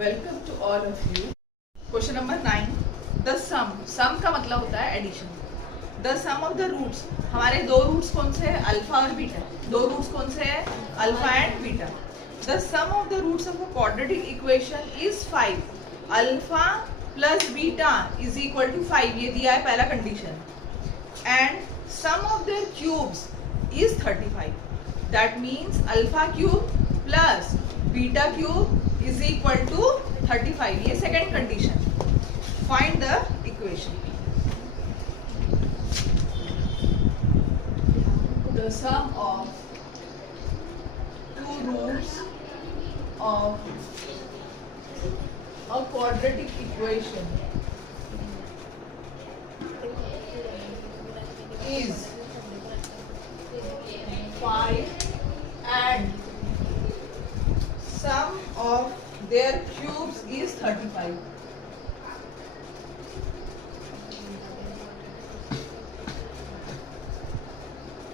Welcome to all of you. Question number 9, the sum का मतलब होता है addition. The sum of the roots, हमारे दो रूट्स कौन से हैं, अल्फा और बीटा। दो रूट्स कौन से हैं, alpha and beta. The sum of the roots of a quadratic equation is 5, alpha plus beta is equal to 5, ये दिया है पहला condition. And sum of their cubes is 35, that means alpha cube plus beta cube is equal to 35, ये second condition. Find the equation. The sum of two roots of a quadratic equation is 5 and sum of their cubes is 35.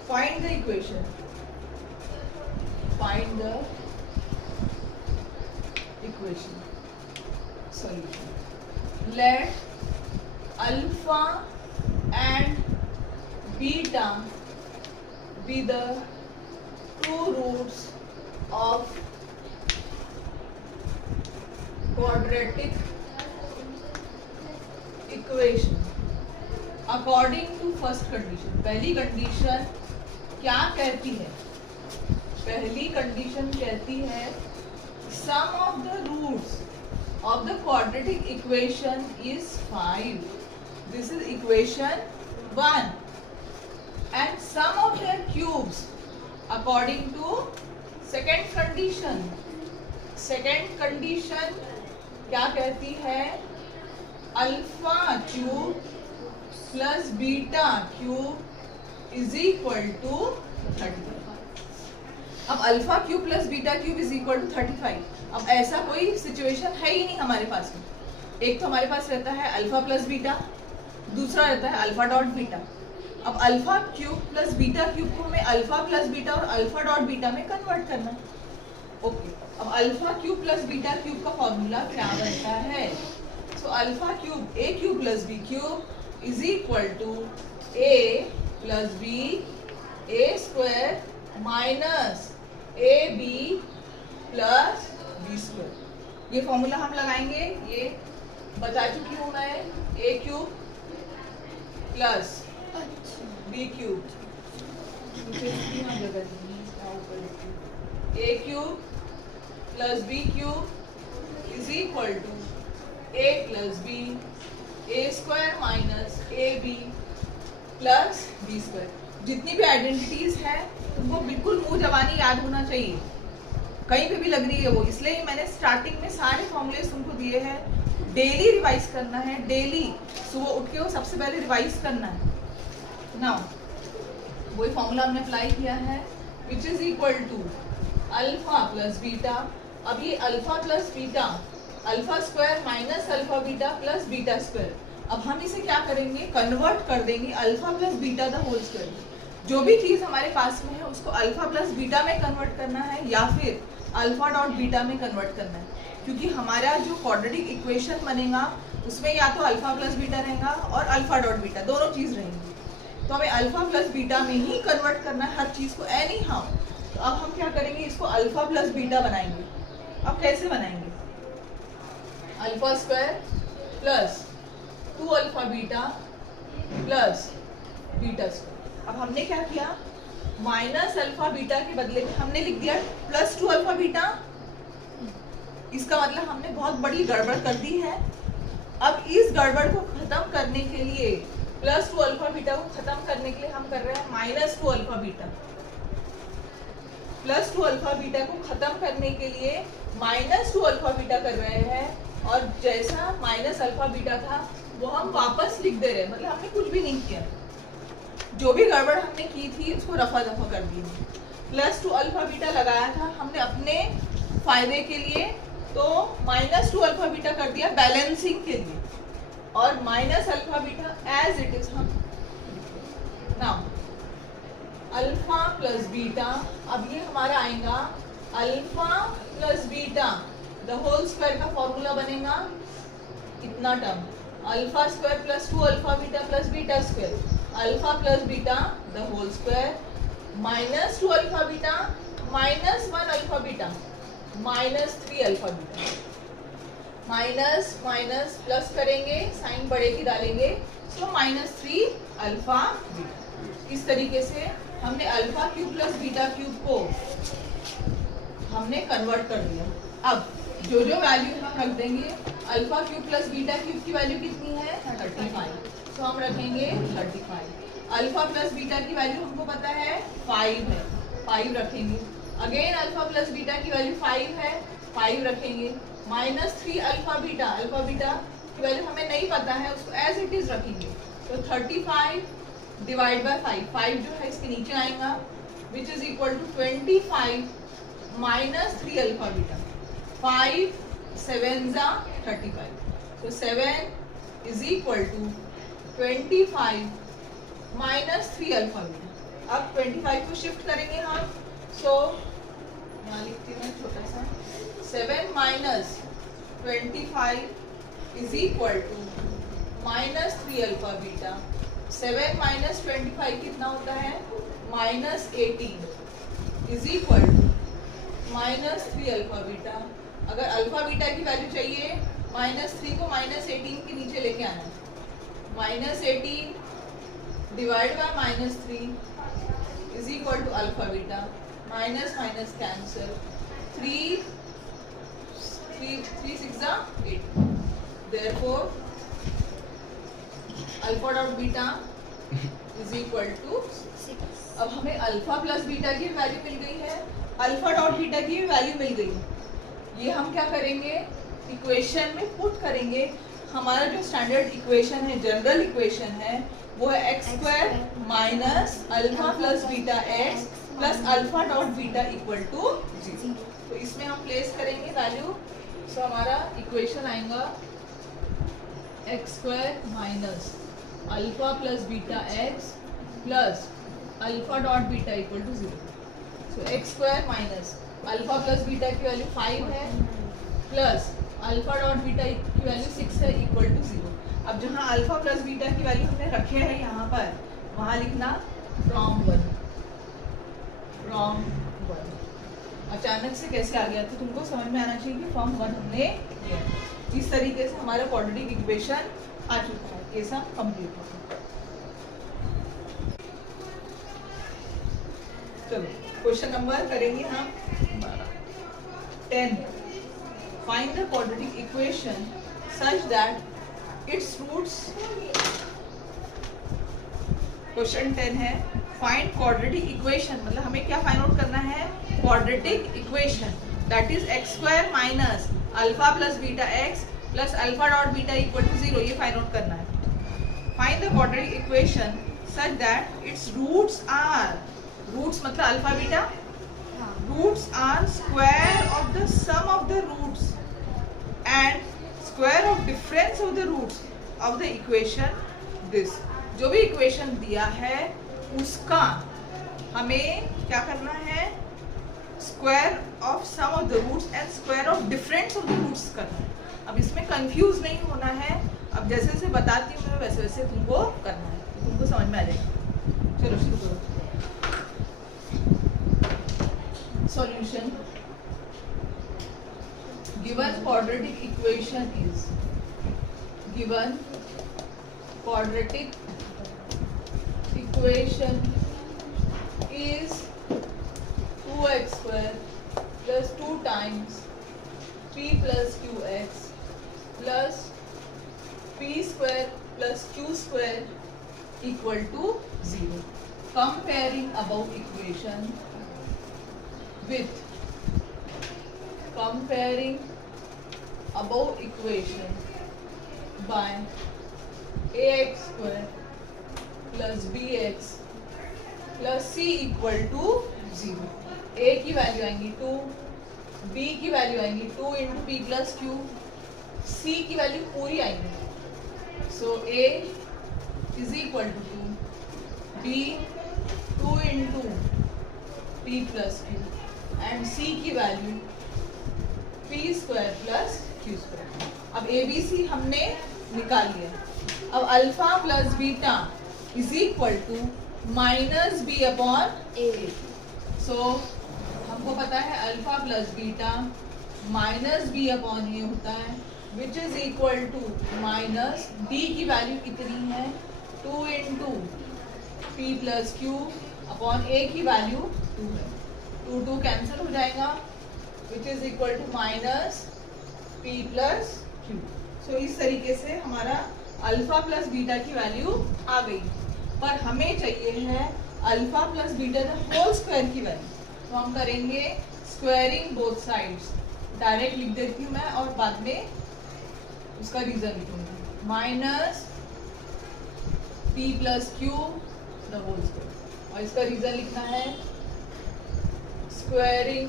Find the equation. Find the equation. Solution. Let alpha and beta be the two roots of quadratic equation according to first condition। पहली condition क्या कहती है? पहली condition कहती है sum of the roots of the quadratic equation is 5. This is equation 1. And sum of their cubes according to second condition। Second condition क्या कहती है, alpha cube plus beta cube is equal to 35। अब alpha cube plus beta cube is equal to 35। अब ऐसा कोई situation है ही नहीं हमारे पास में। एक तो हमारे पास रहता है अल्फा प्लस बीटा, दूसरा रहता है अल्फा डॉट बीटा। अब alpha cube plus beta cube को हमें अल्फा प्लस बीटा और अल्फा डॉट बीटा में कन्वर्ट करना है। ओके, अब alpha cube plus beta cube का फॉर्मूला क्या बनता है? So alpha cube a cube plus b cube is equal to a plus b a square minus a b plus b square. ये formula हम लगाएंगे, ये बता चुकी हूँ मैं। ए cube plus b cube, a cube plus b cube is equal to a plus b a square minus a b plus b square. जितनी भी आइडेंटिटीज है तुमको बिल्कुल मुंह जबानी याद होना चाहिए, कहीं पे भी लग रही है वो, इसलिए मैंने स्टार्टिंग में सारे फॉर्मूले तुमको दिए हैं। डेली रिवाइज करना है, डेली सुबह उठ के वो सबसे पहले रिवाइज करना है ना। वही फॉर्मूला हमने अप्लाई किया है, which is equal to alpha plus beta. अब ये alpha plus beta, alpha square minus alpha beta plus beta square. अब हम इसे क्या करेंगे, कन्वर्ट कर देंगे alpha plus beta the whole square. जो भी चीज़ हमारे पास में है उसको अल्फा प्लस बीटा में कन्वर्ट करना है या फिर अल्फा डॉट बीटा में कन्वर्ट करना है, क्योंकि हमारा जो क्वाड्रेटिक इक्वेशन बनेगा उसमें या तो अल्फा प्लस बीटा रहेगा और अल्फा डॉट बीटा, दोनों चीज़ रहेंगी। तो हमें अल्फा प्लस बीटा में ही कन्वर्ट करना है हर चीज़ को, एनी हाउ। तो अब हम क्या करेंगे, इसको अल्फा प्लस बीटा बनाएंगे। अब कैसे बनाएंगे, alpha square plus 2 alpha beta plus beta square. अब हमने क्या किया, माइनस अल्फा बीटा के बदले में हमने लिख दिया प्लस 2 अल्फा बीटा। इसका मतलब हमने बहुत बड़ी गड़बड़ कर दी है। अब इस गड़बड़ को खत्म करने के लिए, प्लस 2 अल्फा बीटा को खत्म करने के लिए हम कर रहे हैं minus 2 alpha beta. Plus 2 alpha beta को खत्म करने के लिए माइनस 2 अल्फा बीटा कर रहे हैं, और जैसा माइनस अल्फा बीटा था वो हम वापस लिख दे रहे हैं। मतलब हमने कुछ भी नहीं किया, जो भी गड़बड़ हमने की थी उसको रफा दफा कर दी। प्लस 2 अल्फा बीटा लगाया था हमने अपने फायदे के लिए, तो माइनस 2 अल्फा बीटा कर दिया बैलेंसिंग के लिए, और minus alpha beta as it is हम नाउ अल्फा प्लस बीटा। अब ये हमारा आएगा alpha plus beta the whole square का फॉर्मूला बनेगा इतना term, alpha square plus 2 alpha beta plus beta square, alpha plus beta the whole square minus 2 alpha beta minus 1 alpha beta minus 3 alpha beta, minus minus plus करेंगे, sign बड़े की डालेंगे, so minus 3 alpha beta. इस तरीके से हमने alpha cube plus beta cube को हमने कन्वर्ट कर दिया। अब जो जो वैल्यू हम रख देंगे, alpha cube plus beta cube की वैल्यू कितनी है 35, तो हम रखेंगे 35। अल्फा प्लस बीटा की वैल्यू हमको पता है 5 है, 5 रखेंगे। अगेन अल्फा प्लस बीटा की वैल्यू 5 है, 5 रखेंगे। माइनस 3 अल्फा बीटा की वैल्यू हमें नहीं पता है, उसको एज इट इज रखेंगे, तो 35 डिवाइड बाय 5, 5 जो है इसके नीचे आएगा, which is equal to 25 minus 3 alpha beta, 5 7 जा 35, तो 7 is equal to 25 minus 3 alpha beta. अब 25 को शिफ्ट करेंगे हम, सो यहाँ लिखती हूँ छोटा सा, 7 minus 25 is equal to minus 3 alpha beta. 7 minus 25 कितना होता है minus 18 is equal to minus 3 alpha beta. अगर अल्फा बीटा की वैल्यू चाहिए, माइनस 3 को माइनस 18 के नीचे लेके आना है, minus 18 divide by minus 3 is equal to alpha beta, minus minus cancel, 3 6 8, therefore alpha dot beta is equal to 6। अब हमें अल्फा प्लस बीटा की वैल्यू मिल गई है, अल्फा डॉट बीटा की भी वैल्यू मिल गई है। ये हम क्या करेंगे, इक्वेशन में पुट करेंगे। हमारा जो स्टैंडर्ड इक्वेशन है, जनरल इक्वेशन है, वो है x square minus alpha plus beta x plus alpha dot beta equal to 0। तो इसमें हम प्लेस करेंगे वैल्यू, सो हमारा इक्वेशन आएगा x square minus alpha plus beta x plus alpha dot beta equal to 0। So x square minus alpha plus beta की value 5 है plus alpha dot beta की value 6 है इक्वल टू 0। अब जहाँ alpha plus beta की value हमने रखे हैं यहाँ पर, वहाँ लिखना फ्रॉम 1। अचानक से कैसे आ गया, तो तुमको समझ में आना चाहिए कि फ्रॉम 1 हमने लिया। इस तरीके से हमारा क्वाड्रेटिक इक्वेशन आ चुका है, ये सब कंप्लीट हो गया। चलो क्वेश्चन नंबर करेंगे हम 10। Find the quadratic equation such that its roots. Question 10 है, फाइंड क्वाड्रेटिक इक्वेशन, मतलब हमें क्या फाइंड आउट करना है, quadratic equation, that is x square minus alpha plus beta x plus alpha dot beta equal to 0, ये find out करना है। Find the quadratic equation such that its roots are, roots मतलब alpha beta, roots are square of the sum of the roots and square of difference of the roots of the equation this. जो भी equation दिया है उसका हमें क्या करना है, square of sum of the roots and square of difference of the roots करना है। अब इसमें कंफ्यूज नहीं होना है, अब जैसे जैसे बताती हूँ मैं वैसे वैसे तुमको करना है, तुमको समझ में आ जाएगा। चलो शुरू करो। Solution, given quadratic equation is, given quadratic equation is 2x square plus 2 times p plus qx plus p square plus q square equal to 0. Comparing above equation with, comparing above equation by ax square plus bx plus C equal to 0। A की value आएंगी 2, B की value आएंगी 2 into P plus Q, C की value पूरी आएंगी। So A is equal to 2, B 2 into P plus Q, and C की value P square plus Q square. अब A B C हमने निकाल लिया। अब alpha plus beta is equal to minus B upon A. So हमको पता है alpha plus beta minus B upon a होता है, which is equal to minus d की वैल्यू कितनी है 2 into P plus q upon a की value 2 है। 2 कैंसिल हो जाएगा, which is equal to minus p plus q. So इस तरीके से हमारा अल्फा प्लस बीटा की वैल्यू आ गई। पर हमें चाहिए है alpha plus beta the whole square की वैल्यू। तो हम करेंगे स्क्वायरिंग बोथ साइड्स। डायरेक्ट लिख देती हूँ मैं और बाद में उसका रीजन लिखूंगी। Minus p plus q the whole square, और इसका रीजन लिखना है squaring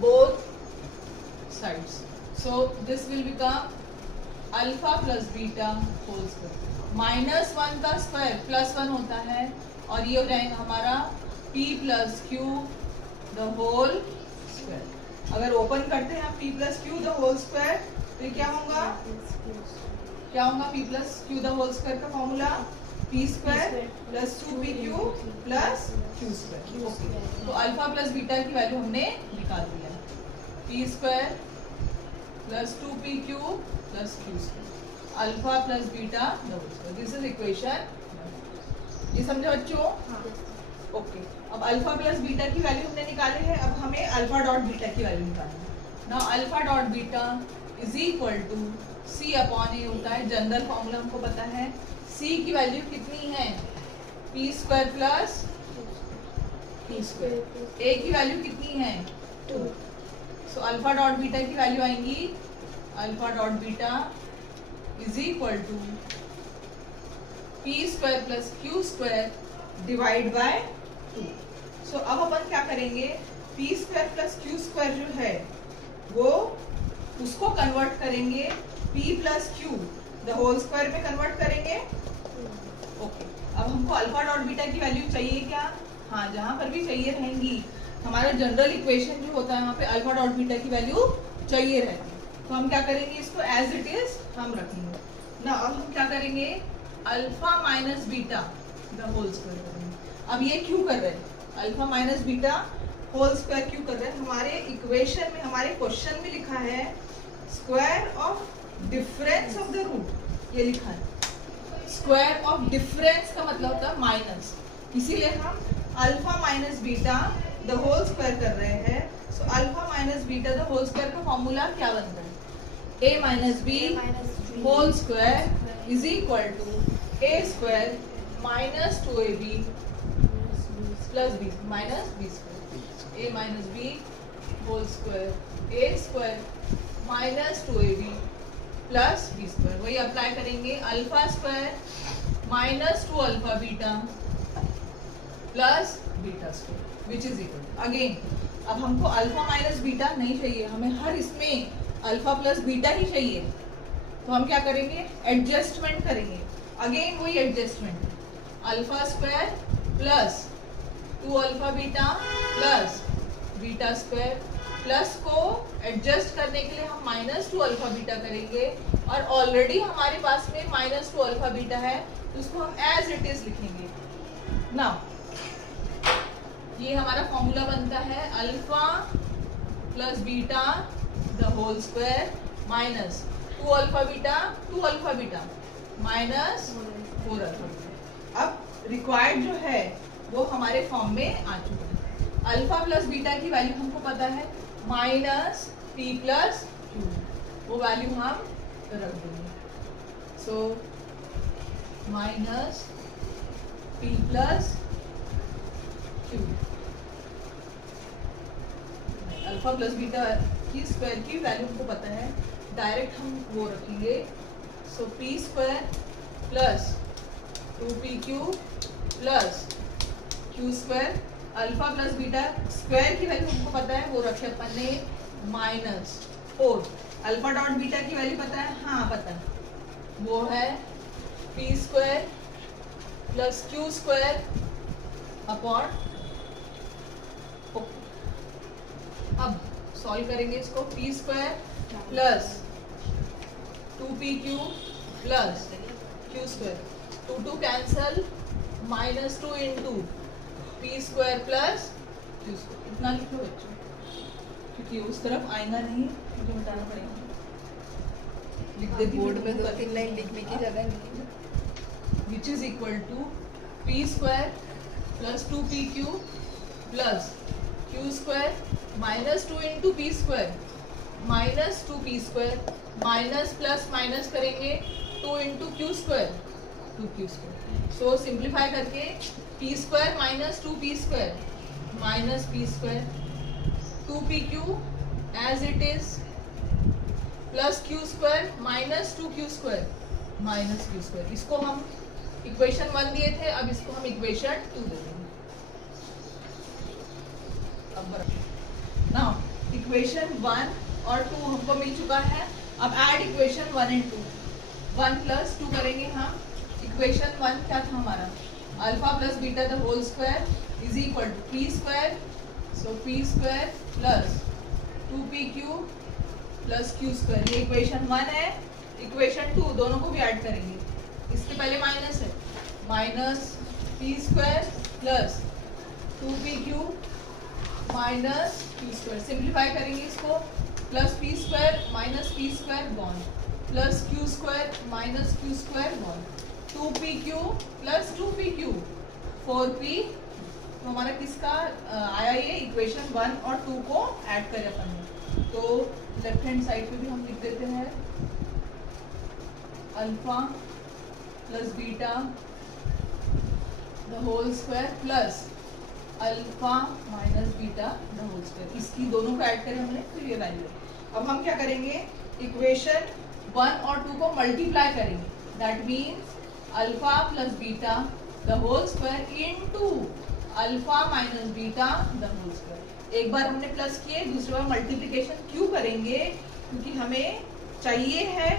both sides. So this will become alpha plus beta whole square. Minus 1 का स्क्वायर प्लस 1 होता है, और ये हो जाएगा हमारा p plus q the whole square. अगर ओपन करते हैं p plus q the whole square तो ये क्या होगा p plus q the whole square का formula p square plus 2pq plus q square. तो अल्फा प्लस बीटा की वैल्यू हमने निकाल दिया, p square plus 2pq plus q square, alpha plus beta the whole square. This is equation. ये समझे बच्चों? Okay. अब अल्फा प्लस बीटा की वैल्यू हमने निकाली है, अब हमें अल्फा डॉट बीटा की वैल्यू निकालनी है। Now alpha dot beta is equal to c upon a होता है, जनरल फॉर्मूला हमको पता है। सी की वैल्यू कितनी है p square plus t square, a की वैल्यू कितनी है 2। सो अल्फा डॉट बीटा की वैल्यू आएंगी alpha dot beta is equal to p square plus Q square divide by 2। So अब अपन क्या करेंगे, p square plus Q square जो है वो उसको कन्वर्ट करेंगे p plus q the whole square में कन्वर्ट करेंगे। ओके। अब हमको अल्फा डॉट बीटा की वैल्यू चाहिए क्या? हाँ, जहां पर भी चाहिए रहेंगी। हमारा जनरल इक्वेशन जो होता है वहाँ पे अल्फा डॉट बीटा की वैल्यू चाहिए रहती है। तो हम क्या करेंगे, इसको एज इट इज हम रखेंगे ना। अब हम क्या करेंगे, alpha minus beta the whole square करेंगे। अब ये क्यों कर रहे हैं, alpha minus beta whole square क्यों कर रहे हैं? हमारे इक्वेशन में, हमारे क्वेश्चन में लिखा है square of difference of the root, ये लिखा है। स्क्वायर ऑफ डिफरेंस का मतलब होता है माइनस, इसीलिए हम alpha minus beta the whole square कर रहे हैं। So alpha minus beta the whole square का फॉर्मूला क्या बनता है, a minus b whole square is equal to a square minus 2ab plus b minus b square. a minus b whole square a square minus 2ab plus b square. वही apply करेंगे, alpha square minus 2 alpha beta plus beta square which is equal again. अब हमको alpha minus beta नहीं चाहिए, हमें हर इसमें alpha plus beta ही चाहिए। तो हम क्या करेंगे, एडजस्टमेंट करेंगे। अगेन वही adjustment, alpha square plus 2 alpha beta plus beta square, plus को एडजस्ट करने के लिए हम माइनस 2 अल्फा बीटा करेंगे, और ऑलरेडी हमारे पास में माइनस 2 अल्फा बीटा है तो उसको हम एज इट इज लिखेंगे ना। ये हमारा फॉर्मूला बनता है alpha plus beta the whole square minus 2 alpha beta minus 4 alpha beta. अब रिक्वायर्ड जो है वो हमारे फॉर्म में आ चुका है। अल्फा प्लस बीटा की वैल्यू हमको पता है माइनस पी प्लस क्यू, वो वैल्यू हम रख देंगे। So minus p plus q, alpha plus beta की स्क्वायर की वैल्यू हमको पता है, डायरेक्ट हम वो रखेंगे। So p square plus 2pq plus Q square, alpha plus beta square की वैल्यू हमको पता है, वो रखे अपन ने माइनस 4। अल्फा डॉट बीटा की वैल्यू पता है, हाँ पता है, वो है p square plus Q square upon अब सॉल्व करेंगे इसको, P square plus 2pq plus Q square, 2 cancel, -2 into p square plus Q square. इतना लिख लो बच्चों, क्योंकि उस तरफ आएगा नहीं, मुझे बताना पड़ेगा। लिख देती बोर्ड में 2-3 लाइन लिखने की जगह नहीं। Which is equal to p square plus 2pq plus Q square -2 into p square -2p square minus plus minus करेंगे 2 into q square 2q square. So simplify करके p square minus 2p square minus p square 2pq as it is plus Q square minus 2q square minus q square. इसको हम equation 1 दिए थे, अब इसको हम equation 2 दे देंगे। अब नाउ इक्वेशन 1 और 2 हमको मिल चुका है। अब ऐड इक्वेशन 1 एंड 2, 1 प्लस 2 करेंगे हम। इक्वेशन 1 क्या था हमारा, alpha plus beta the whole square is equal to p square, so p square plus 2pq plus Q square. ये इक्वेशन 1 है। इक्वेशन 2 दोनों को भी ऐड करेंगे, इसके पहले माइनस है, minus p square plus 2pq minus q square. Simplify करेंगे इसको, plus P square minus p square bond plus Q square minus q square bond 2pq plus 2pq 4p। तो हमारा किसका आया, ये इक्वेशन 1 और 2 को ऐड करें अपन ने। तो लेफ्ट हैंड साइड पे भी हम लिख देते हैं alpha plus beta the whole square plus alpha minus beta the whole square. इसकी दोनों को ऐड करें हमने, तो ये वैल्यू है। अब हम क्या करेंगे, इक्वेशन 1 और 2 को मल्टीप्लाई करेंगे, that means alpha plus beta the whole square into alpha minus beta the whole square. एक बार हमने प्लस किए, दूसरी बार मल्टीप्लिकेशन क्यों करेंगे, क्योंकि हमें चाहिए है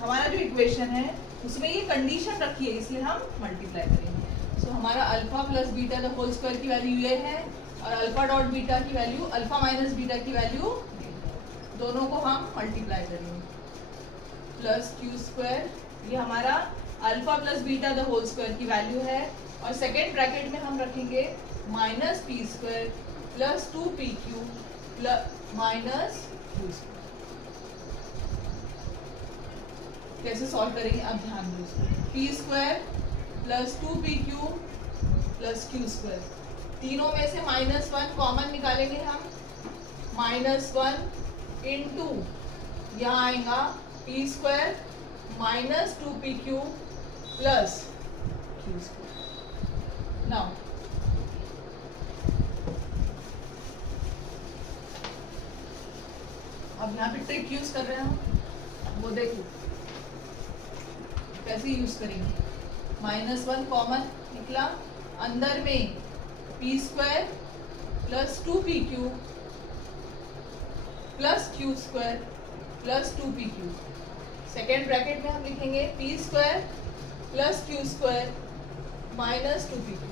हमारा जो इक्वेशन है उसमें ये कंडीशन रखी है, इसलिए हम मल्टीप्लाई करेंगे। सो हमारा alpha plus beta the whole square की वैल्यू ये है, और अल्फा डॉट बीटा की वैल्यू, अल्फा माइनस बीटा की वैल्यू, दोनों को हम मल्टीप्लाई करेंगे। प्लस क्यू स्क्वायर, ये हमारा alpha plus beta the whole square की वैल्यू है, और सेकेंड ब्रैकेट में हम रखेंगे minus p square plus 2pq plus minus q square. कैसे सॉल्व करेंगे, अब ध्यान दो, p square plus 2pq plus Q square, तीनों में से -1 कॉमन निकालेंगे हम, -1 इंटू यहाँ आएगा P square minus 2pq plus Q square. Now अब यहाँ पे ट्रिक यूज कर रहे हैं हम, वो देखो कैसे यूज करेंगे। -1 कॉमन निकला, अंदर में P square plus 2pq plus Q square plus 2pq। Second bracket में हम लिखेंगे P square plus Q square minus 2pq।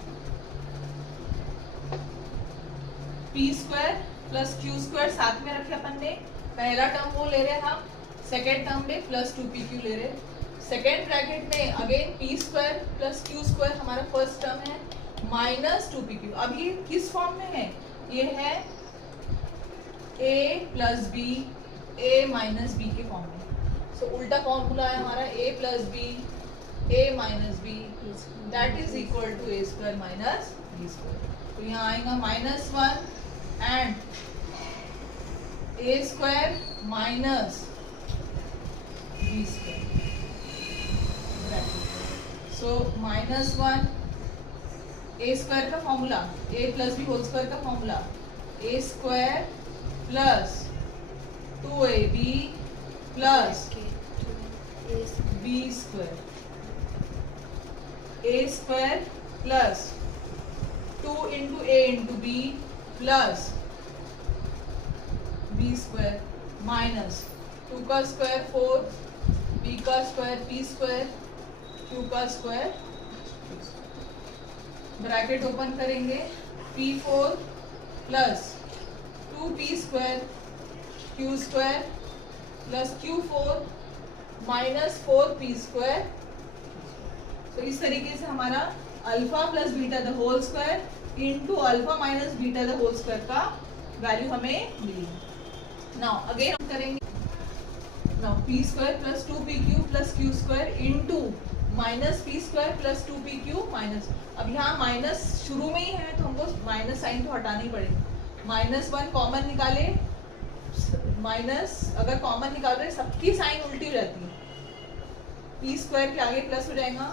P square plus Q square साथ में रखे अपन ने, पहला टर्म वो ले रहे हम, सेकेंड टर्म में प्लस 2pq ले रहे। सेकेंड ब्रैकेट में again P square plus Q square हमारा फर्स्ट टर्म है, माइनस 2pq। अब ये किस फॉर्म में है, ये है a plus b a minus b के फॉर्म में। सो उल्टा फॉर्मूला है हमारा a plus b a minus b that is equal to a square minus b square. तो यहाँ आएगा -1 and a square minus b square. So -1 a square का formula, a plus b whole square का formula, a square plus 2ab plus b square, a square plus 2 into a into B plus b square minus 2 का square 4, b का square p square, q का square. Bracket open करेंगे, p4 plus 2p square q square plus Q4 minus 4P square. तो इस तरीके से हमारा alpha plus beta the whole square into alpha minus beta the whole square का value हमें मिली। नाउ अगेन हम करेंगे, now P square plus 2PQ plus Q square into minus P square plus 2PQ minus, अब यहाँ minus शुरू में ही है तो हमको माइनस साइन तो हटाना ही पड़ेगा। -1 कॉमन निकाले, माइनस अगर कॉमन निकाल रहे सबकी साइन उल्टी हो जाती है। P स्क्वायर के आगे प्लस हो जाएगा,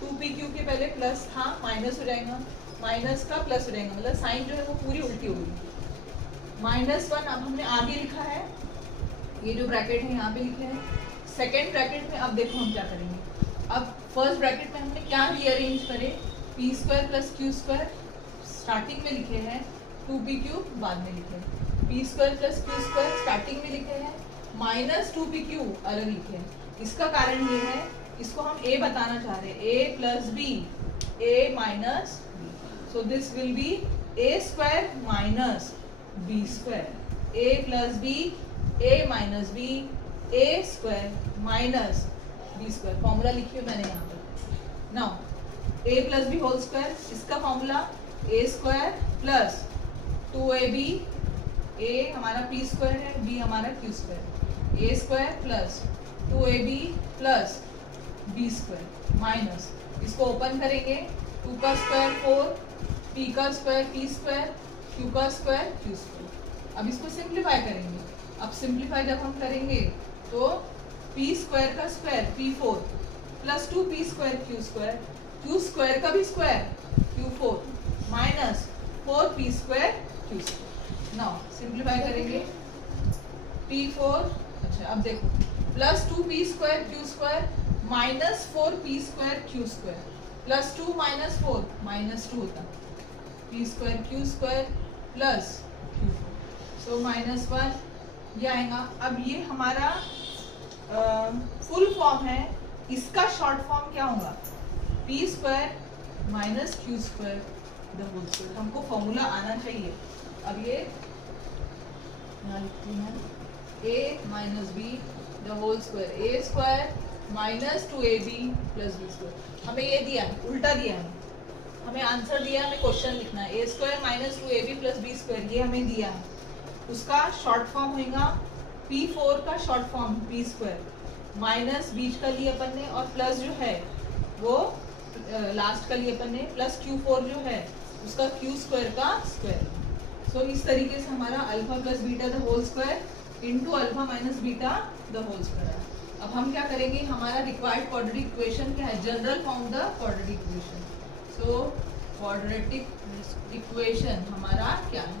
2PQ के पहले प्लस था माइनस हो जाएगा, माइनस का प्लस हो जाएगा, मतलब साइन जो है वो पूरी उल्टी होगी। -1 अब हमने आगे लिखा है, ये जो ब्रैकेट है यहाँ पे लिखे हैं। सेकेंड ब्रैकेट में अब देखो हम क्या करेंगे। अब फर्स्ट ब्रैकेट में हमने क्या रीअरेंज करे, P square plus Q square starting में लिखे हैं, 2PQ बाद में लिखे हैं। P square plus Q square starting में लिखे हैं, माइनस 2PQ अलग लिखे हैं। इसका कारण ये है, इसको हम A बताना चाह रहे हैं, A plus B, A minus B, so this will be A square minus B square, A plus B, A minus B, A square minus B square. Formula लिखिए मैंने यहाँ पर। Now A plus B whole square, इसका formula A square plus 2AB, A हमारा P square है, B हमारा Q square, A square plus 2AB plus B square minus, इसको open करेंगे, 2 का स्क्वायर 4, P का स्क्वायर P स्क्वायर, Q का square Q square. अब इसको सिंप्लीफाई करेंगे। अब सिंप्लीफाई जब हम करेंगे तो P स्क्वायर का square P4 plus 2P square Q square, Q square का भी square Q4 minus 4P square Q square. Now simplify करेंगे, P4, अच्छा अब देखो, plus 2P square Q square minus 4P square Q square, plus 2 minus 4 minus 2 होता, P square Q square plus Q4, सो -1 ये आएगा। अब ये हमारा फुल फॉर्म है, इसका शॉर्ट फॉर्म क्या होगा, P square minus Q square the whole square. हमको फॉर्मूला आना चाहिए। अब ये यहाँ लिखते हैं, A minus B the whole square, A square minus 2AB plus B square. हमें ये दिया है, उल्टा दिया है, हमें आंसर दिया है, हमें क्वेश्चन लिखना है। A square minus 2AB plus B square ये हमें दिया है, उसका शॉर्ट फॉर्म होगा P4 का short form P square minus बीच का लिए अपन ने, और प्लस जो है वो लास्ट का लिए अपन ने, प्लस Q4 जो है उसका Q स्क्वायर का स्क्वायर। सो इस तरीके से हमारा alpha plus beta the whole square into alpha minus beta the whole square है। अब हम क्या करेंगे, हमारा रिक्वायर्ड क्वाड्रेटिक इक्वेशन क्या है, general form the quadratic equation. So quadratic equation हमारा क्या है,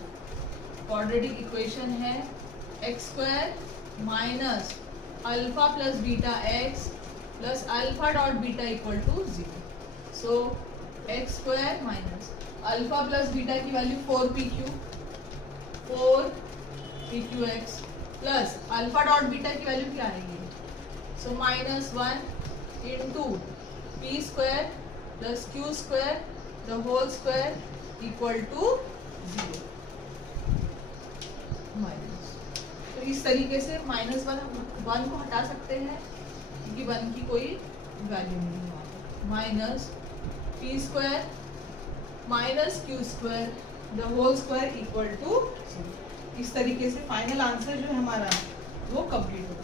क्वाड्रेटिक इक्वेशन है x square minus alpha plus beta x plus alpha dot beta equal to 0। So x square minus alpha plus beta की value 4PQ, 4PQX plus alpha dot beta की value क्या आएगी, so -1 into P square plus Q square the whole square equal to 0 minus. तो इस तरीके से -1 को हटा सकते हैं क्योंकि 1 की कोई वैल्यू नहीं है, minus P square minus Q square the whole square equal to 0। इस तरीके से फाइनल आंसर जो है हमारा वो कंप्लीट होगा।